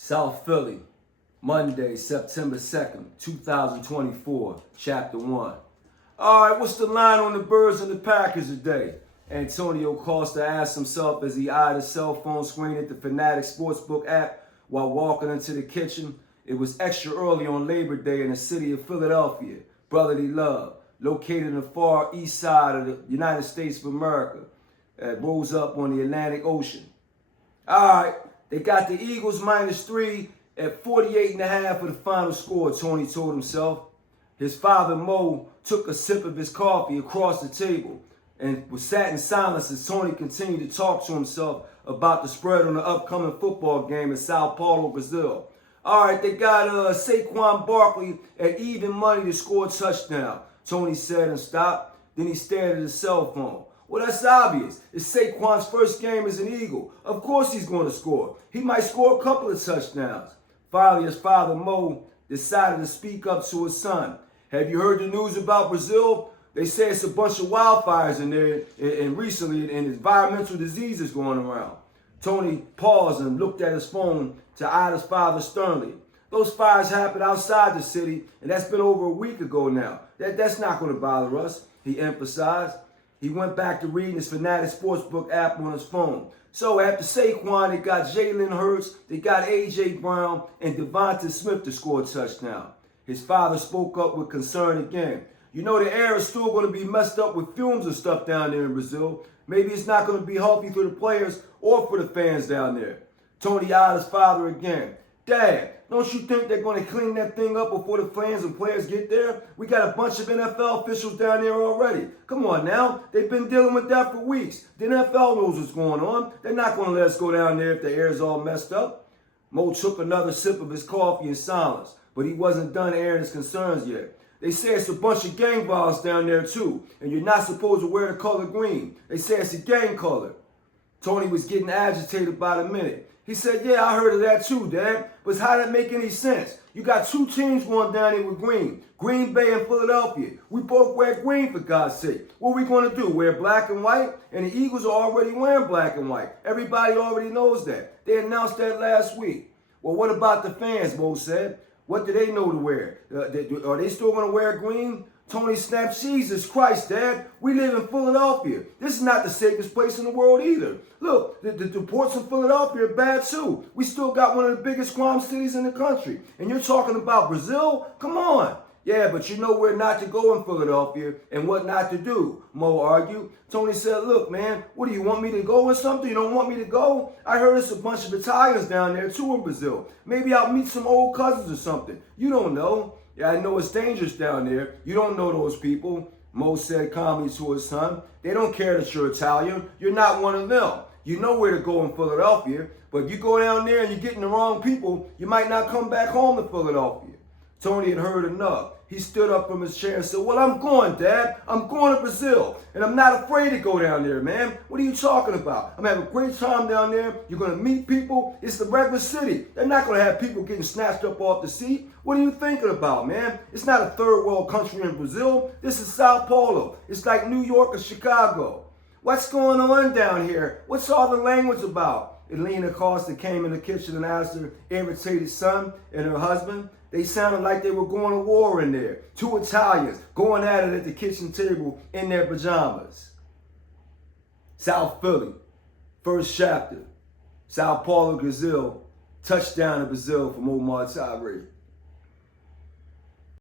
South Philly, Monday, September 2nd, 2024, Chapter 1. All right, what's the line on the Birds and the Packers today? Antonio Costa asked himself as he eyed his cell phone screen at the Fanatic Sportsbook app while walking into the kitchen. It was extra early on Labor Day in the city of Philadelphia, brotherly love, located in the far east side of the United States of America, rose up on the Atlantic Ocean. All right, they got the Eagles -3 at 48.5 for the final score, Tony told himself. His father, Mo, took a sip of his coffee across the table and was sat in silence as Tony continued to talk to himself about the spread on the upcoming football game in Sao Paulo, Brazil. All right, they got Saquon Barkley at even money to score a touchdown, Tony said and stopped. Then he stared at his cell phone. Well, that's obvious. It's Saquon's first game as an Eagle. Of course he's going to score. He might score a couple of touchdowns. Finally, his father, Mo, decided to speak up to his son. Have you heard the news about Brazil? They say it's a bunch of wildfires in there and recently and environmental diseases going around. Tony paused and looked at his phone to eye his father sternly. Those fires happened outside the city, and that's been over a week ago now. That's not going to bother us, he emphasized. He went back to reading his Fanatic Sportsbook app on his phone. So after Saquon, they got Jalen Hurts, they got A.J. Brown, and Devonta Smith to score a touchdown. His father spoke up with concern again. You know, the air is still going to be messed up with fumes and stuff down there in Brazil. Maybe it's not going to be healthy for the players or for the fans down there. Tony eyed his father again. Dad, don't you think they're going to clean that thing up before the fans and players get there? We got a bunch of NFL officials down there already. Come on now. They've been dealing with that for weeks. The NFL knows what's going on. They're not going to let us go down there if the air's all messed up. Mo took another sip of his coffee in silence, but he wasn't done airing his concerns yet. They say it's a bunch of gang violence down there too, and you're not supposed to wear the color green. They say it's a gang color. Tony was getting agitated by the minute. He said, yeah, I heard of that too, Dad. But how that make any sense? You got two teams going down there with green. Green Bay and Philadelphia. We both wear green, for God's sake. What are we going to do? Wear black and white? And the Eagles are already wearing black and white. Everybody already knows that. They announced that last week. Well, what about the fans, Mo said. What do they know to wear? Are they still going to wear green? Tony snapped, Jesus Christ, Dad. We live in Philadelphia. This is not the safest place in the world either. Look, the reports in Philadelphia are bad too. We still got one of the biggest crime cities in the country. And you're talking about Brazil? Come on. Yeah, but you know where not to go in Philadelphia and what not to do, Mo argued. Tony said, look, man, what do you want me to go or something? You don't want me to go? I heard it's a bunch of Italians down there too in Brazil. Maybe I'll meet some old cousins or something. You don't know. Yeah, I know it's dangerous down there. You don't know those people, Mo said calmly to his son. They don't care that you're Italian. You're not one of them. You know where to go in Philadelphia, but if you go down there and you're getting the wrong people, you might not come back home to Philadelphia. Tony had heard enough. He stood up from his chair and said, well, I'm going, Dad. I'm going to Brazil, and I'm not afraid to go down there, man. What are you talking about? I'm having a great time down there. You're going to meet people. It's the regular city. They're not going to have people getting snatched up off the seat. What are you thinking about, man? It's not a third world country in Brazil. This is Sao Paulo. It's like New York or Chicago. What's going on down here? What's all the language about? Elena Costa came in the kitchen and asked her irritated son and her husband. They sounded like they were going to war in there. Two Italians going at it at the kitchen table in their pajamas. South Philly, first chapter. Sao Paulo, Brazil. Touchdown in Brazil from Omar Tyree.